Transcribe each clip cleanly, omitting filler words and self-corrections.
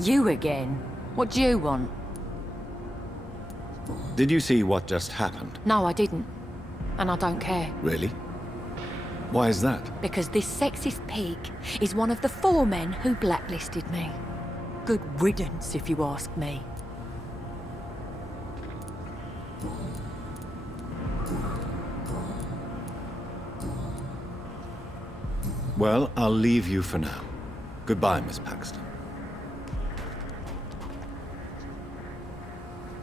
You again? What do you want? Did you see what just happened? No, I didn't. And I don't care. Really? Why is that? Because this sexist pig is one of the 4 men who blacklisted me. Good riddance, if you ask me. Well, I'll leave you for now. Goodbye, Miss Paxton.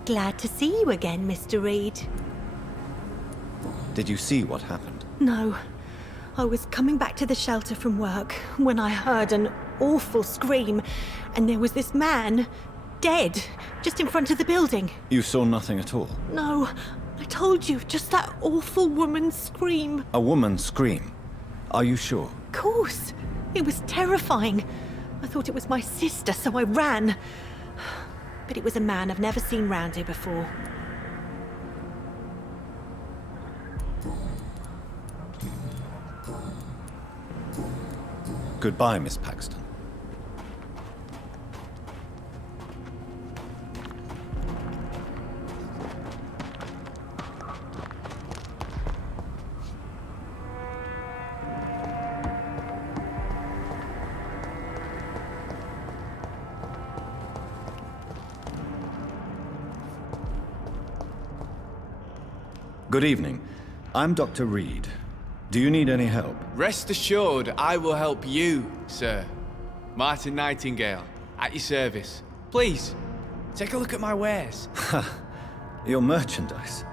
Glad to see you again, Mr. Reed. Did you see what happened? No. I was coming back to the shelter from work when I heard an awful scream, and there was this man, dead, just in front of the building. You saw nothing at all? No, I told you, just that awful woman's scream. A woman's scream? Are you sure? Of course. It was terrifying. I thought it was my sister, so I ran. But it was a man I've never seen round here before. Goodbye, Miss Paxton. Good evening. I'm Dr. Reed. Do you need any help? Rest assured, I will help you, sir. Martin Nightingale, at your service. Please, take a look at my wares. Your merchandise.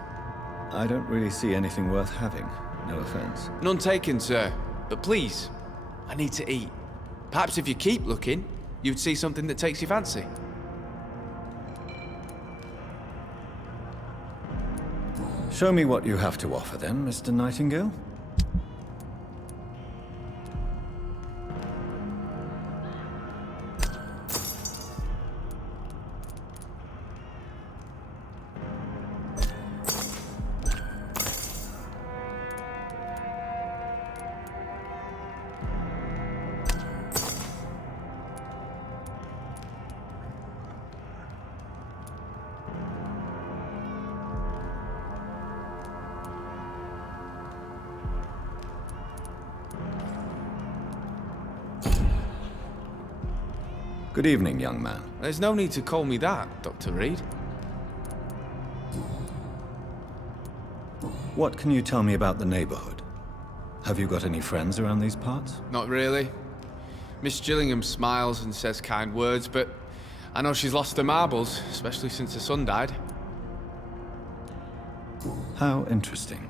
I don't really see anything worth having. No offense. None taken, sir. But please, I need to eat. Perhaps if you keep looking, you'd see something that takes your fancy. Show me what you have to offer then, Mr. Nightingale. Good evening, young man. There's no need to call me that, Dr. Reed. What can you tell me about the neighborhood? Have you got any friends around these parts? Not really. Miss Gillingham smiles and says kind words, but I know she's lost her marbles, especially since her son died. How interesting.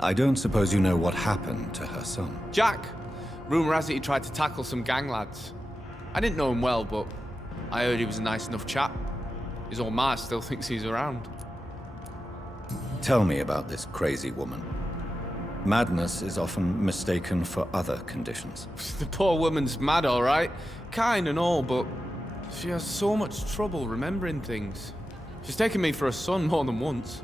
I don't suppose you know what happened to her son. Jack! Rumour has it he tried to tackle some gang lads. I didn't know him well, but I heard he was a nice enough chap. His old ma still thinks he's around. Tell me about this crazy woman. Madness is often mistaken for other conditions. The poor woman's mad, all right. Kind and all, but she has so much trouble remembering things. She's taken me for a son more than once.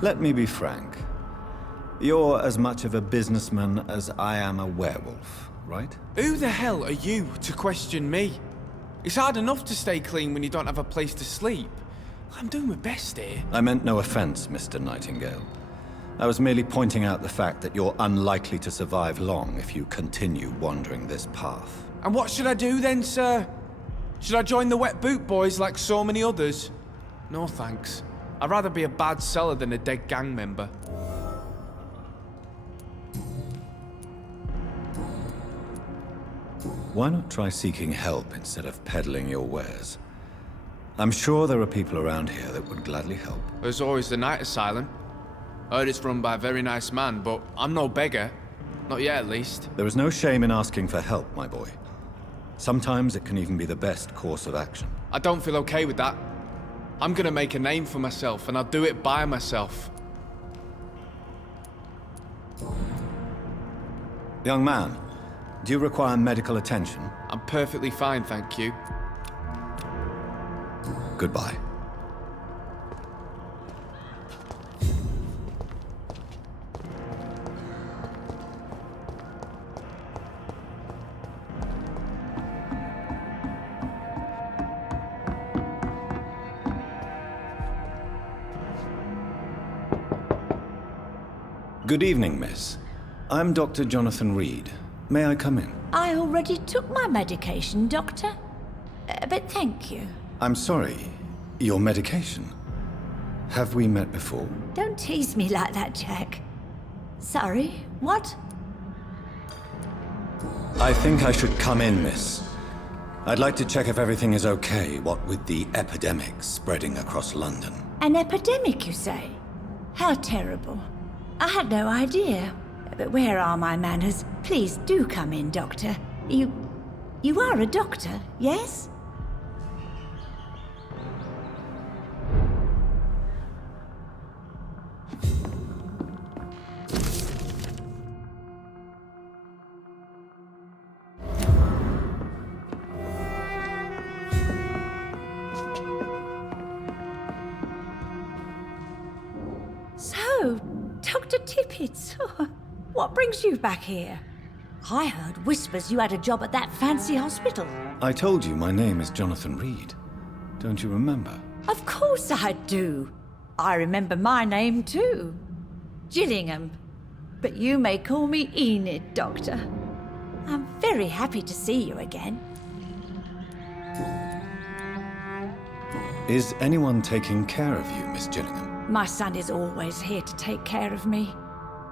Let me be frank. You're as much of a businessman as I am a werewolf, right? Who the hell are you to question me? It's hard enough to stay clean when you don't have a place to sleep. I'm doing my best here. I meant no offense, Mr. Nightingale. I was merely pointing out the fact that you're unlikely to survive long if you continue wandering this path. And what should I do then, sir? Should I join the Wet Boot Boys like so many others? No thanks. I'd rather be a bad seller than a dead gang member. Why not try seeking help instead of peddling your wares? I'm sure there are people around here that would gladly help. There's always the night asylum. I heard it's run by a very nice man, but I'm no beggar. Not yet, at least. There is no shame in asking for help, my boy. Sometimes it can even be the best course of action. I don't feel okay with that. I'm gonna make a name for myself, and I'll do it by myself. Young man, do you require medical attention? I'm perfectly fine, thank you. Goodbye. Good evening, miss. I'm Dr. Jonathan Reed. May I come in? I already took my medication, Doctor. But thank you. I'm sorry. Your medication? Have we met before? Don't tease me like that, Jack. Sorry, what? I think I should come in, miss. I'd like to check if everything is okay, what with the epidemic spreading across London. An epidemic, you say? How terrible. I had no idea. But where are my manners? Please do come in, Doctor. You are a doctor, yes? So, Dr. Tippett, what brings you back here? I heard whispers you had a job at that fancy hospital. I told you my name is Jonathan Reed. Don't you remember? Of course I do. I remember my name too. Gillingham. But you may call me Enid, Doctor. I'm very happy to see you again. Is anyone taking care of you, Miss Gillingham? My son is always here to take care of me.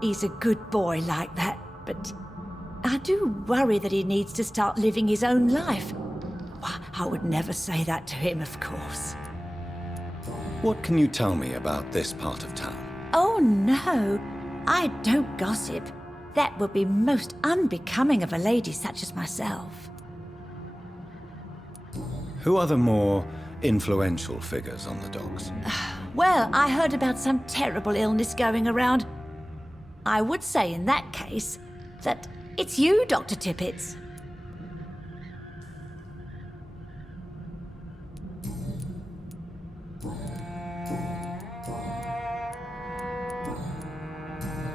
He's a good boy like that, but I do worry that he needs to start living his own life. Why, I would never say that to him, of course. What can you tell me about this part of town? Oh, no. I don't gossip. That would be most unbecoming of a lady such as myself. Who are the more influential figures on the docks? Well, I heard about some terrible illness going around. I would say in that case that it's you, Dr. Tippett.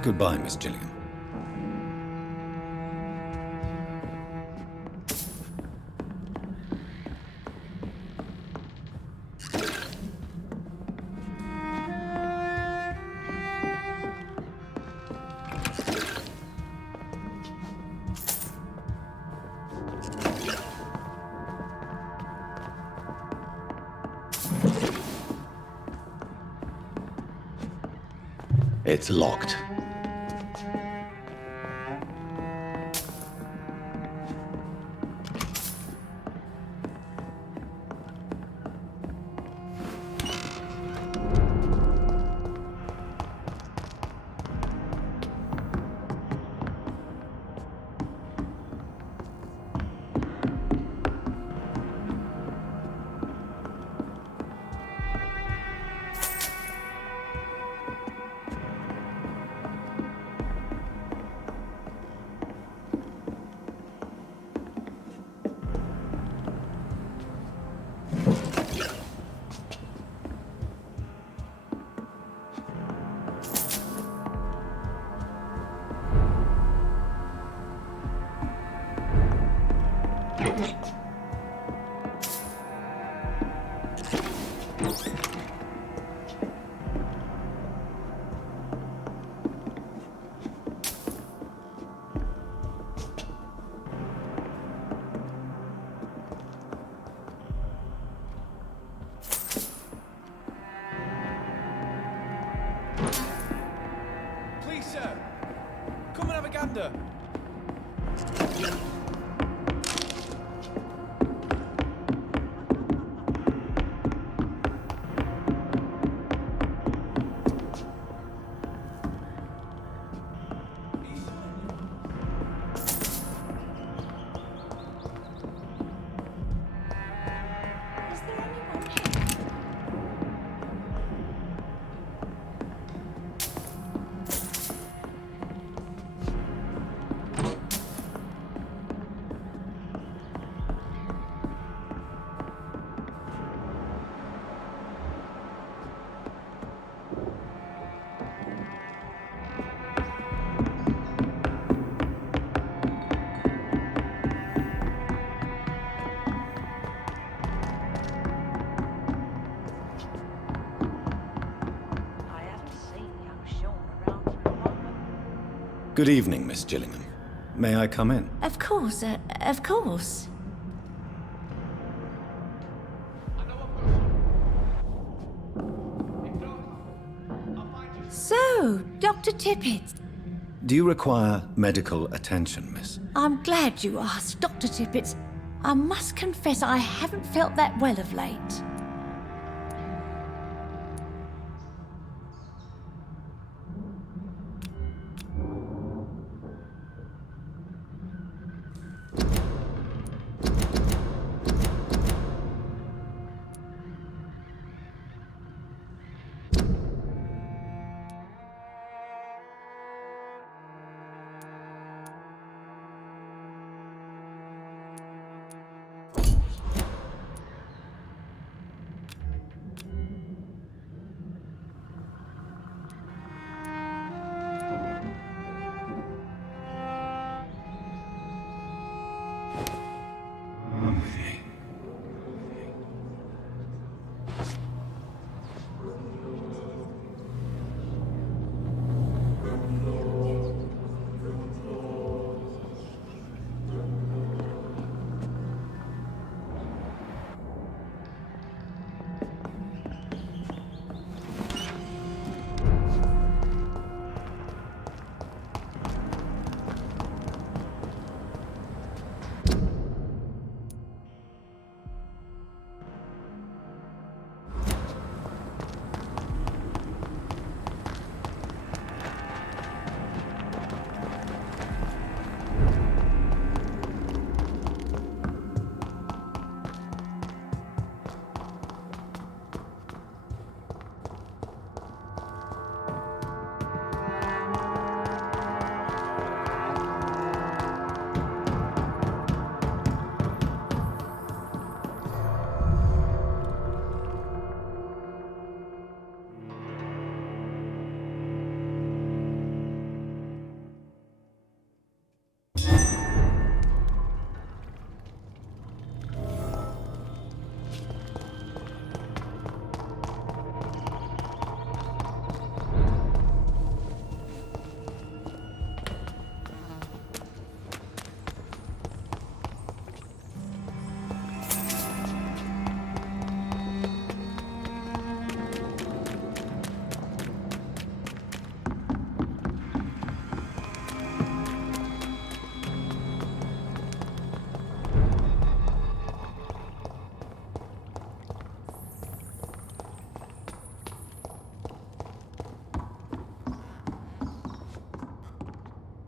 Goodbye, Miss Gillingham. It's locked. Please, sir. Come and have a gander. Good evening, Miss Gillingham. May I come in? Of course, of course. So, Dr. Tippett. Do you require medical attention, miss? I'm glad you asked, Dr. Tippett. I must confess I haven't felt that well of late.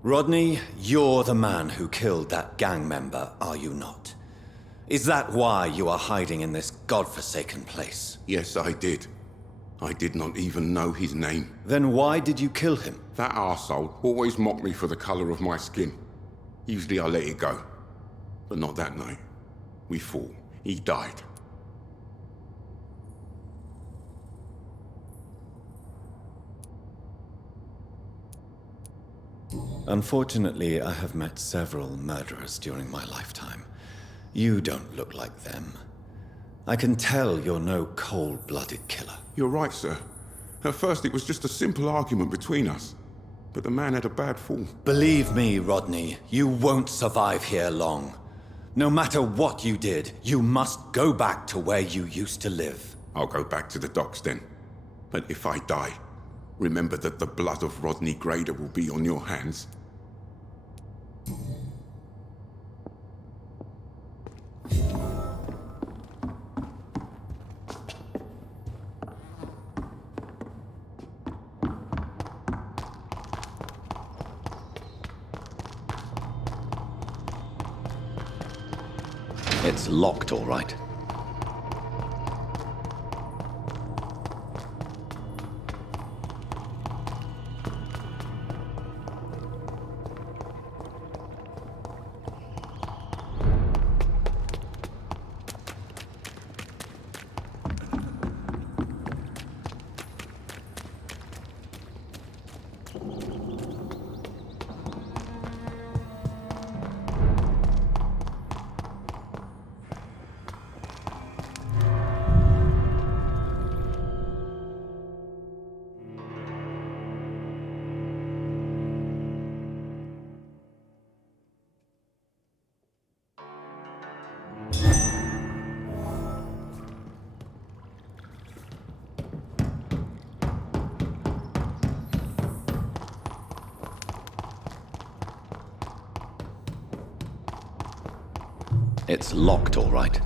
Rodney, you're the man who killed that gang member, are you not? Is that why you are hiding in this godforsaken place? Yes, I did. I did not even know his name. Then why did you kill him? That arsehole always mocked me for the colour of my skin. Usually I let it go. But not that night. We fought. He died. Unfortunately, I have met several murderers during my lifetime. You don't look like them. I can tell you're no cold-blooded killer. You're right, sir. At first it was just a simple argument between us. But the man had a bad fall. Believe me, Rodney, you won't survive here long. No matter what you did, you must go back to where you used to live. I'll go back to the docks then. But if I die, remember that the blood of Rodney Grader will be on your hands. It's locked, all right. It's locked, all right.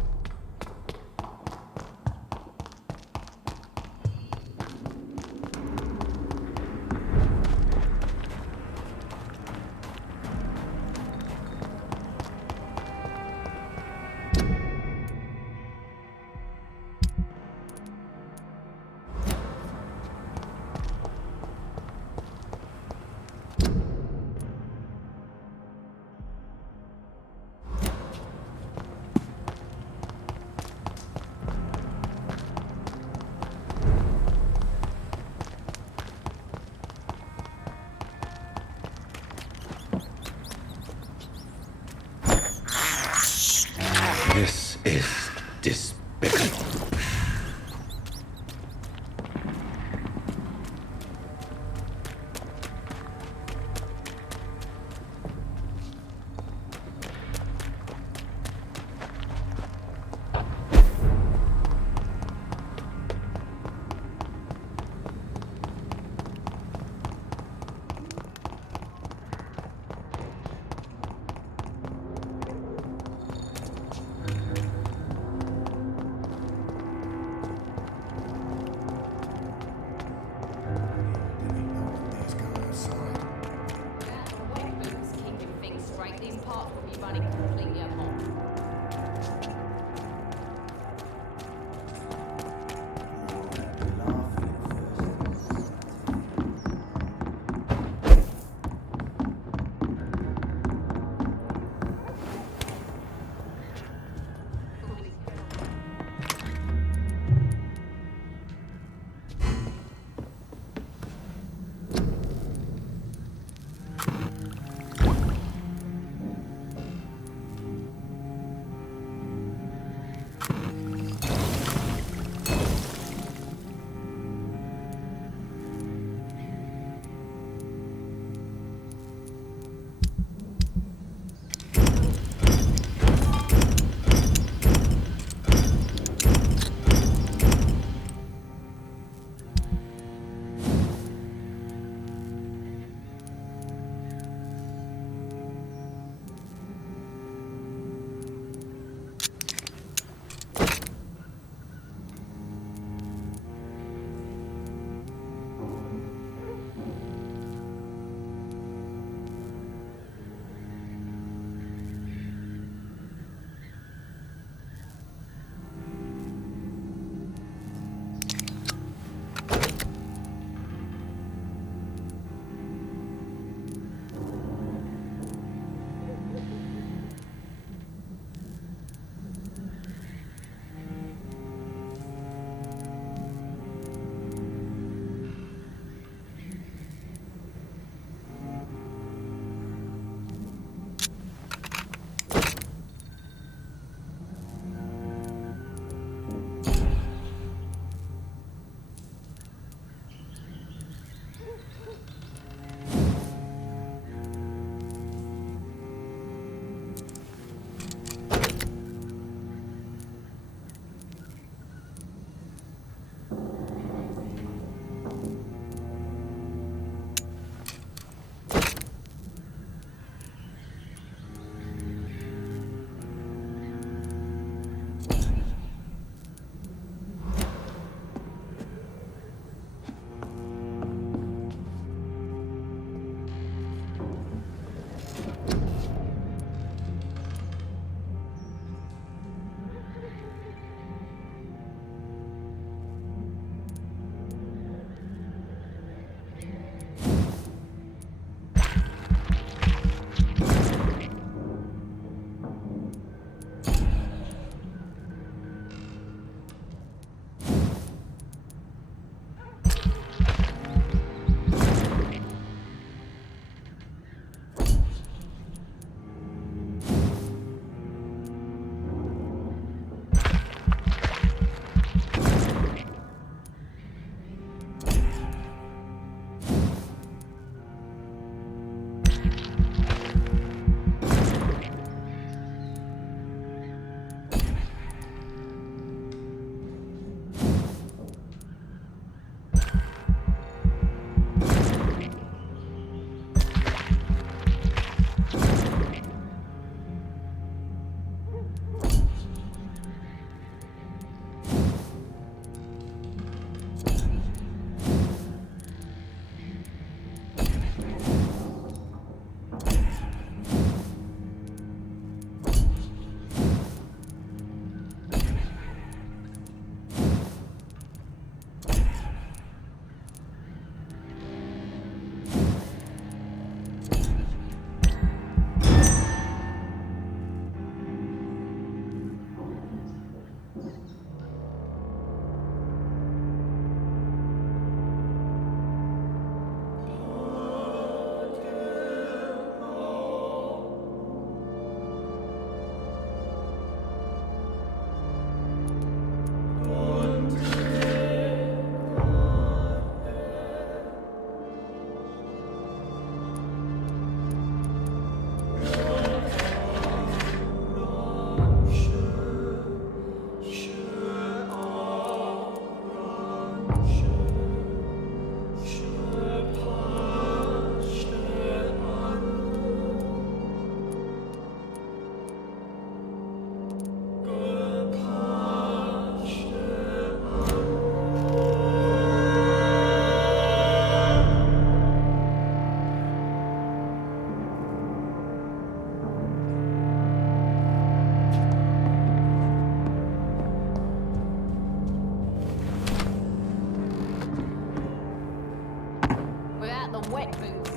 wet boots.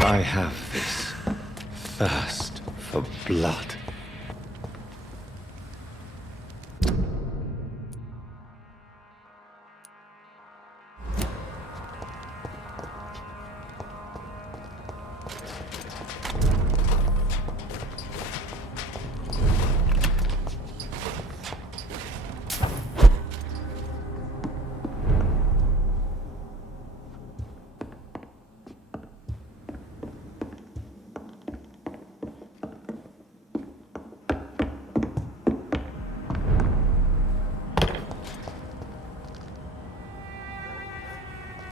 I have this thirst for blood.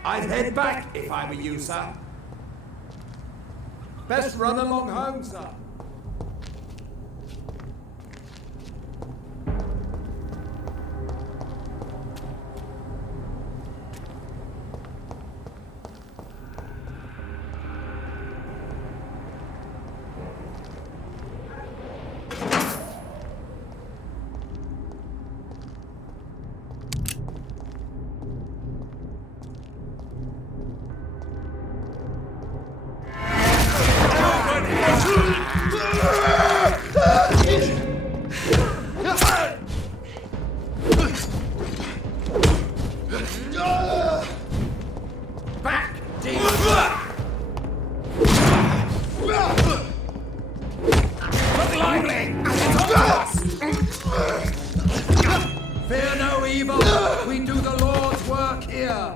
I'd head back if I were you, sir. Best run along home, sir. Fear no evil. We do the Lord's work here.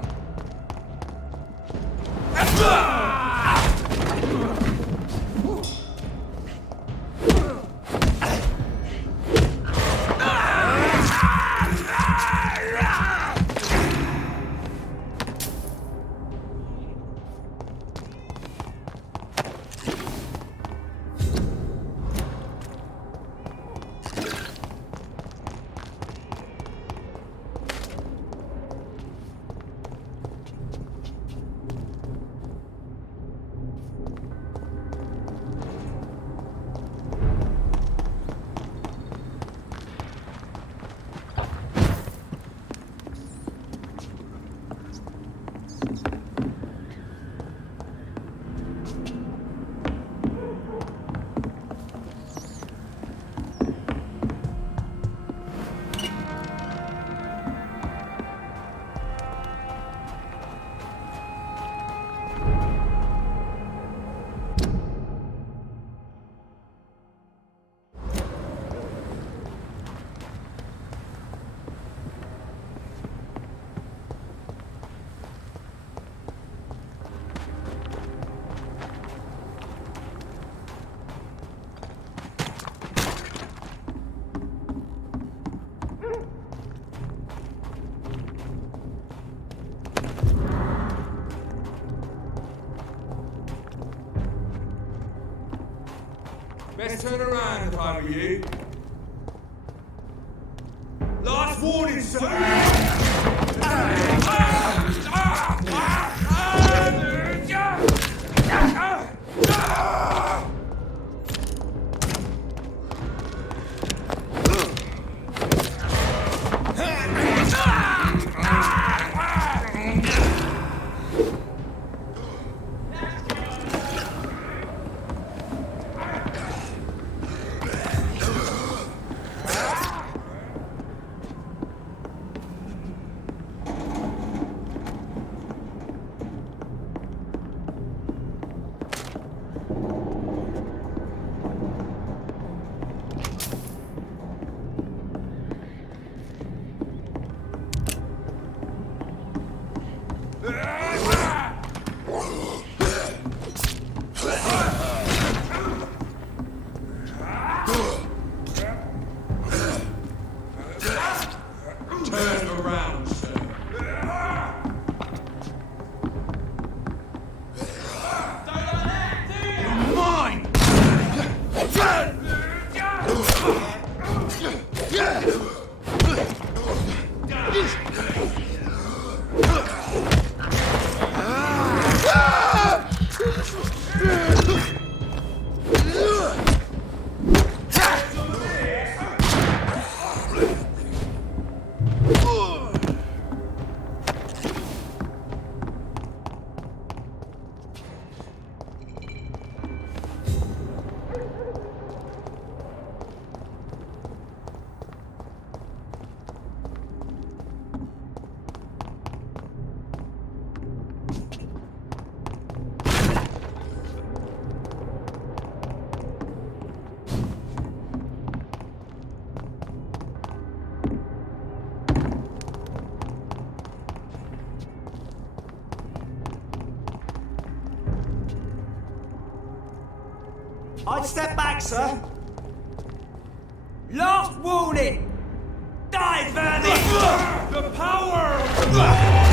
Best turn around if I were you. Last warning, I'd step back, sir. Last warning! Die, Vermin! The power of the